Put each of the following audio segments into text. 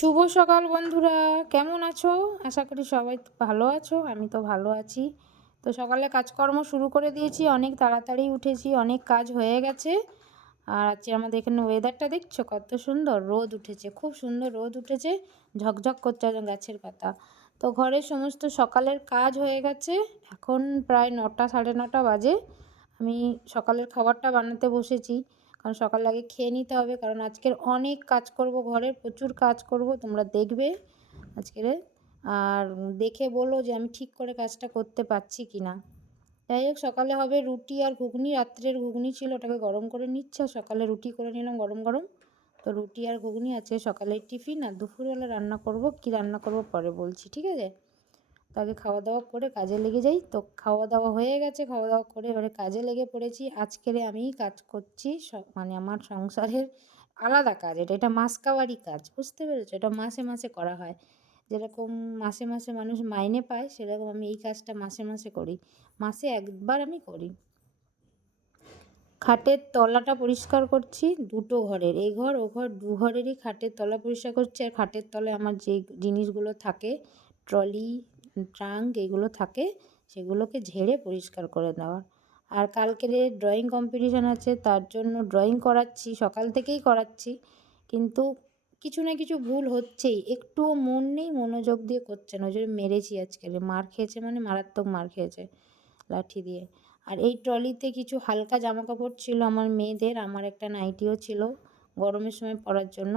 শুভ সকাল বন্ধুরা, কেমন আছো? আশা করি সবাই ভালো আছো। আমি তো ভালো আছি। তো সকালে কাজকর্ম শুরু করে দিয়েছি, অনেক তাড়াতাড়ি উঠেছি, অনেক কাজ হয়ে গেছে। আর আজকে আমাদের এখানে ওয়েদারটা দেখছো কত সুন্দর, রোদ উঠেছে, খুব সুন্দর রোদ উঠেছে, ঝকঝক করছে একদম গাছের পাতা। তো ঘরের সমস্ত সকালের কাজ হয়ে গেছে। এখন প্রায় 9টা, সাড়ে 9টা বাজে। আমি সকালের খাবারটা বানাতে বসেছি, কারণ সকালে আগে খেয়ে নিতে হবে, কারণ আজকের অনেক কাজ করব, ঘরের প্রচুর কাজ করব, তোমরা দেখবে আজকের। আর দেখে বলো যে আমি ঠিক করে কাজটা করতে পারছি কি না। যাই হোক, সকালে হবে রুটি আর ঘুগনি। রাত্রের ঘুগনি ছিল, ওটাকে গরম করে নিচ্ছে, আর সকালে রুটি করে নিলাম গরম গরম। তো রুটি আর ঘুগনি আছে সকালের টিফিন। আর দুপুরবেলা রান্না করব, কি রান্না করব পরে বলছি, ঠিক আছে? তো আগে খাওয়া দাওয়া করে কাজে লেগে যাই। তো খাওয়া দাওয়া হয়ে গেছে, খাওয়া দাওয়া করে এবারে কাজে লেগে পড়েছি। আজকের আমি কাজ করছি মানে আমার সংসারের আলাদা কাজ। এটা মাসকাবারি কাজ, বুঝতে পেরেছো? এটা মাসে মাসে করা হয়। যেরকম মাসে মাসে মানুষ মাইনে পায়, সেরকম আমি এই কাজটা মাসে মাসে করি। মাসে একবার আমি করি। খাটের তলাটা পরিষ্কার করছি, দুটো ঘরের, এই ঘর ও ঘর, দু ঘরেরই খাটের তলা পরিষ্কার করছি। আর খাটের তলায় আমার যে জিনিসগুলো থাকে, ট্রলি, ট্রাঙ্ক, এগুলো থাকে, সেগুলোকে ঝেড়ে পরিষ্কার করে দেওয়া। আর কালকের ড্রয়িং কম্পিটিশান আছে, তার জন্য ড্রয়িং করাচ্ছি, সকাল থেকেই করাচ্ছি। কিন্তু কিছু না কিছু ভুল হচ্ছেই, একটুও মন নেই, মনোযোগ দিয়ে করছে না। ওই জন্য মেরেছি আজকে, মার খেয়েছে, মানে মারাত্মক মার খেয়েছে লাঠি দিয়ে। আর এই ট্রলিতে কিছু হালকা জামাকাপড় ছিল আমার মেয়েদের, আমার একটা নাইটিও ছিল গরমের সময় পরার জন্য।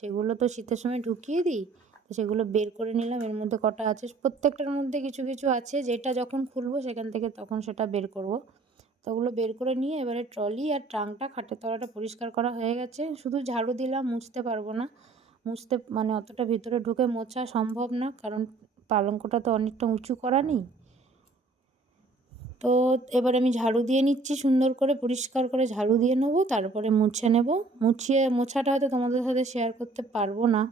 সেগুলো তো শীতের সময় ঢুকিয়ে দিই, তো সেগুলো বের করে নিলাম। এর মধ্যে কটা আছে, প্রত্যেকটার মধ্যে কিছু কিছু আছে, যেটা যখন খুলবো সেখান থেকে তখন সেটা বের করব। তো ওগুলো বের করে নিয়ে এবারে ট্রলি আর ট্রাঙ্কটা, খাটের তলাটা পরিষ্কার করা হয়ে গেছে। শুধু ঝাড়ু দিলাম, মুছতে পারবো না। মুছতে মানে অতটা ভিতরে ঢুকে মোছা সম্ভব না, কারণ পালঙ্কটা তো অনেকটা উঁচু করা নেই। তো এবার আমি ঝাড়ু দিয়ে নিচ্ছি, সুন্দর করে পরিষ্কার করে ঝাড়ু দিয়ে নেবো, তারপরে মুছে নেব। মোছাটা হয়তো তোমাদের সাথে শেয়ার করতে পারবো না,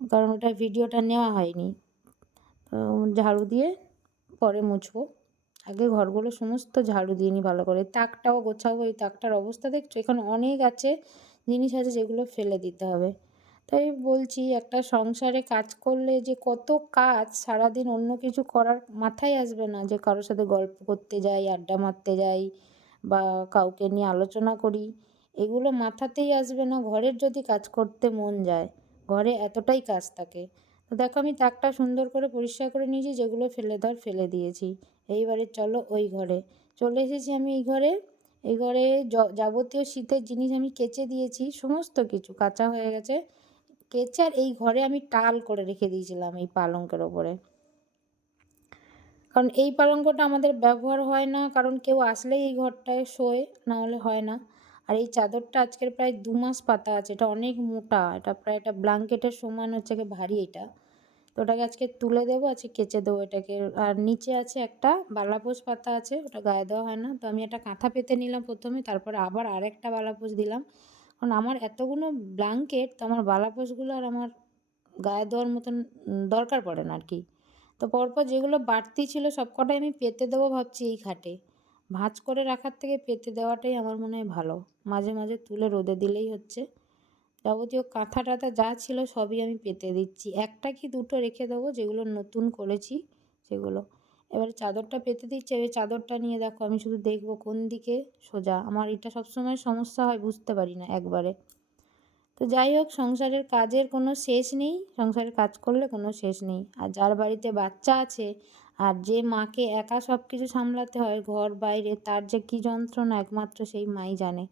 কারণ ওটা ভিডিওটা নেওয়া হয়নি। তো ঝাড়ু দিয়ে পরে মুছবো। আগে ঘরগুলো সমস্ত ঝাড়ু দিয়ে নিই ভালো করে। তাকটাও গোছাবো, এই তাকটার অবস্থা দেখছো, এখানে অনেক আছে, জিনিস আছে যেগুলো ফেলে দিতে হবে। তাই বলছি, একটা সংসারে কাজ করলে যে কত কাজ, সারাদিন অন্য কিছু করার মাথায় আসবে না, যে কারোর সাথে গল্প করতে যাই, আড্ডা মারতে যাই, বা কাউকে নিয়ে আলোচনা করি, এগুলো মাথাতেই আসবে না। ঘরের যদি কাজ করতে মন যায়, ঘরে এতটাই কাজ থাকে। তো দেখো, আমি তাকটা সুন্দর করে পরিষ্কার করে নিয়েছি, যেগুলো ফেলে দিয়েছি। এইবারে চলো ওই ঘরে চলে এসেছি। আমি এই ঘরে যাবতীয় শীতের জিনিস আমি কেচে দিয়েছি, সমস্ত কিছু কাচা হয়ে গেছে, কেচে। আর এই ঘরে আমি টাল করে রেখে দিয়েছিলাম এই পালঙ্কের ওপরে, কারণ এই পালঙ্কটা আমাদের ব্যবহার হয় না, কারণ কেউ আসলেই এই ঘরটায় শোয়, না হলে হয় না। আর এই চাদরটা আজকের প্রায় 2 মাস পাতা আছে, এটা অনেক মোটা, এটা প্রায় একটা ব্ল্যাঙ্কেটের সমান হচ্ছে, ভারী এটা। তো ওটাকে আজকে তুলে দেবো, আজকে কেচে দেবো এটাকে। আর নিচে আছে একটা বালাপোষ পাতা আছে, ওটা গায়ে দেওয়া হয় না, তো আমি একটা কাঁথা পেতে নিলাম প্রথমে, তারপরে আবার আরেকটা বালাপোষ দিলাম, কারণ আমার এতগুলো ব্ল্যাঙ্কেট, তো আমার বালাপোষগুলো আর আমার গায়ে দেওয়ার মতন দরকার পড়ে না আর কি। তো পরপর যেগুলো বাড়তি ছিল সবকটাই আমি পেতে দেবো ভাবছি এই খাটে। ভাঁজ করে রাখার থেকে পেতে দেওয়াটাই আমার মনে হয় ভালো, মাঝে মাঝে তুলে রোদে দিলেই হচ্ছে। যাবতীয় কাঁথা টাথা যা ছিল সবই আমি পেতে দিচ্ছি, একটা কি দুটো রেখে দেবো যেগুলো নতুন করেছি সেগুলো। এবারে চাদরটা পেতে দিচ্ছি। এবার চাদরটা নিয়ে দেখো, আমি শুধু দেখবো কোন দিকে সোজা, আমার এটা সবসময় সমস্যা হয়, বুঝতে পারি না একবারে। তো যাই হোক, সংসারের কাজের কোনো শেষ নেই, সংসারের কাজ করলে কোনো শেষ নেই। আর যার বাড়িতে বাচ্চা আছে, আর যে মাকে একা সব কিছু সামলাতে হয় ঘর বাইরে, তার যে কী যন্ত্রণা একমাত্র সেই মাই জানে।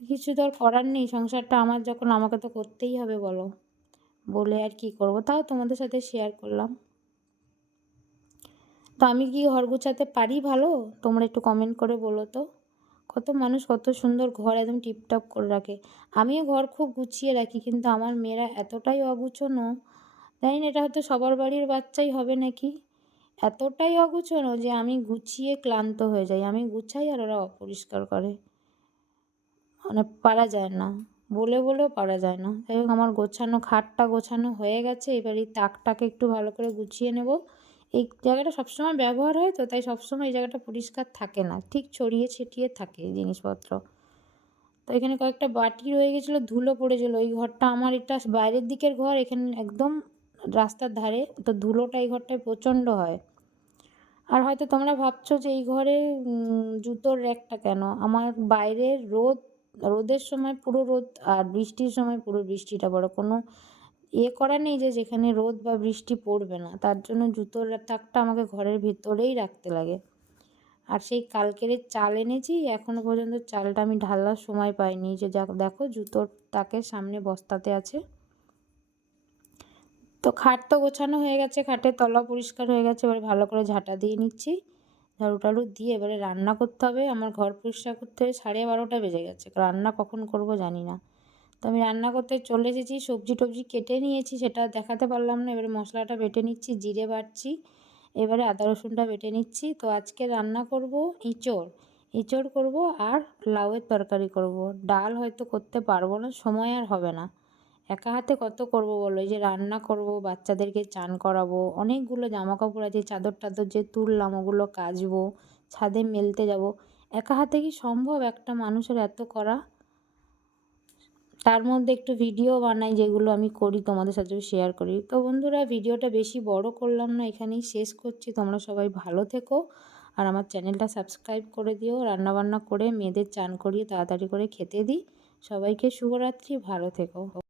কিছু তো আর করার নেই, সংসারটা আমার যখন, আমাকে তো করতেই হবে বলো, বলে আর কি করব। তাও তোমাদের সাথে শেয়ার করলাম। তো আমি কি ঘর গোছাতে পারি ভালো? তোমরা একটু কমেন্ট করে বলো তো। কত মানুষ কত সুন্দর ঘর একদম টিপটপ করে রাখে, আমিও ঘর খুব গুছিয়ে রাখি, কিন্তু আমার মেয়েরা এতটাই অগুছোনো, জানি না এটা হয়তো সবার বাড়ির বাচ্চাই হবে নাকি, এতটাই অগুছোনো যে আমি গুছিয়ে ক্লান্ত হয়ে যাই। আমি গুছাই আর ওরা অপরিষ্কার করে, মানে পারা যায় না, বলেও পারা যায় না। যাই হোক, আমার গোছানো, খাটটা গোছানো হয়ে গেছে। এবার এই তাকটাকে একটু ভালো করে গুছিয়ে নেব। এই জায়গাটা সবসময় ব্যবহার হয়, তো তাই সবসময় এই জায়গাটা পরিষ্কার থাকে না, ঠিক ছড়িয়ে ছিটিয়ে থাকে জিনিসপত্র। তো এখানে কয়েকটা বাটি রয়ে গেছিলো, ধুলো পড়েছিল। ওই ঘরটা আমার, এটা বাইরের দিকের ঘর, এখানে একদম রাস্তার ধারে, তো ধুলোটা এই ঘরটায় প্রচণ্ড হয়। আর হয়তো তোমরা ভাবছো যে এই ঘরে জুতোর র্যাকটা কেন? আমার বাইরের রোদের সময় পুরো রোদ আর বৃষ্টির সময় পুরো বৃষ্টিটা পড়ে। কোনো করা নেই যে যেখানে রোদ বা বৃষ্টি পড়বে না, তার জন্য জুতোর তাকটা আমাকে ঘরের ভেতরেই রাখতে লাগে। আর সেই কালকের চাল এনেছি, এখনো পর্যন্ত চালটা আমি ঢালার সময় পাইনি। যে দেখো জুতোর তাকের সামনে বস্তাতে আছে। তো খাট তো গোছানো হয়ে গেছে, খাটের তলা পরিষ্কার হয়ে গেছে, এবারে ভালো করে ঝাঁটা দিয়ে নিচ্ছি, ঝাড়ু টাড়ু দিয়ে এবারে রান্না করতে হবে। আমার ঘর পরিষ্কার করতে হবে, 12:30 বেজে গেছে, রান্না কখন করব জানি না। তো আমি রান্না করতে চলে এসেছি, সবজি টবজি কেটে নিয়েছি, সেটা দেখাতে পারলাম না। এবারে মশলাটা বেটে নিচ্ছি, জিরে বাটছি, এবারে আদা রসুনটা বেটে নিচ্ছি। তো আজকে রান্না করব এঁচোড় করব আর লাউয়ের তরকারি করব। ডাল হয়তো করতে পারবো না, সময় আর হবে না। একা হাতে কত করব বলো? এই যে রান্না করব, বাচ্চাদেরকে চান করাবো, অনেকগুলো জামা কাপড় আছে, চাদর টাদর যে তুললাম ওগুলো কাচবো, ছাদে মেলতে যাব। একা হাতে কি সম্ভব একটা মানুষের এত করা? তার মধ্যে একটু ভিডিও বানাই, যেগুলো আমি করি তোমাদের সাথে শেয়ার করি। তো বন্ধুরা, ভিডিওটা বেশি বড় করলাম না, এখানেই শেষ করছি। তোমরা সবাই ভালো থেকো আর আমার চ্যানেলটা সাবস্ক্রাইব করে দিও। রান্নাবান্না করে মেয়েদের চান করিয়ে তাড়াতাড়ি করে খেতে দিই। সবাইকে শুভরাত্রি, ভালো থেকো।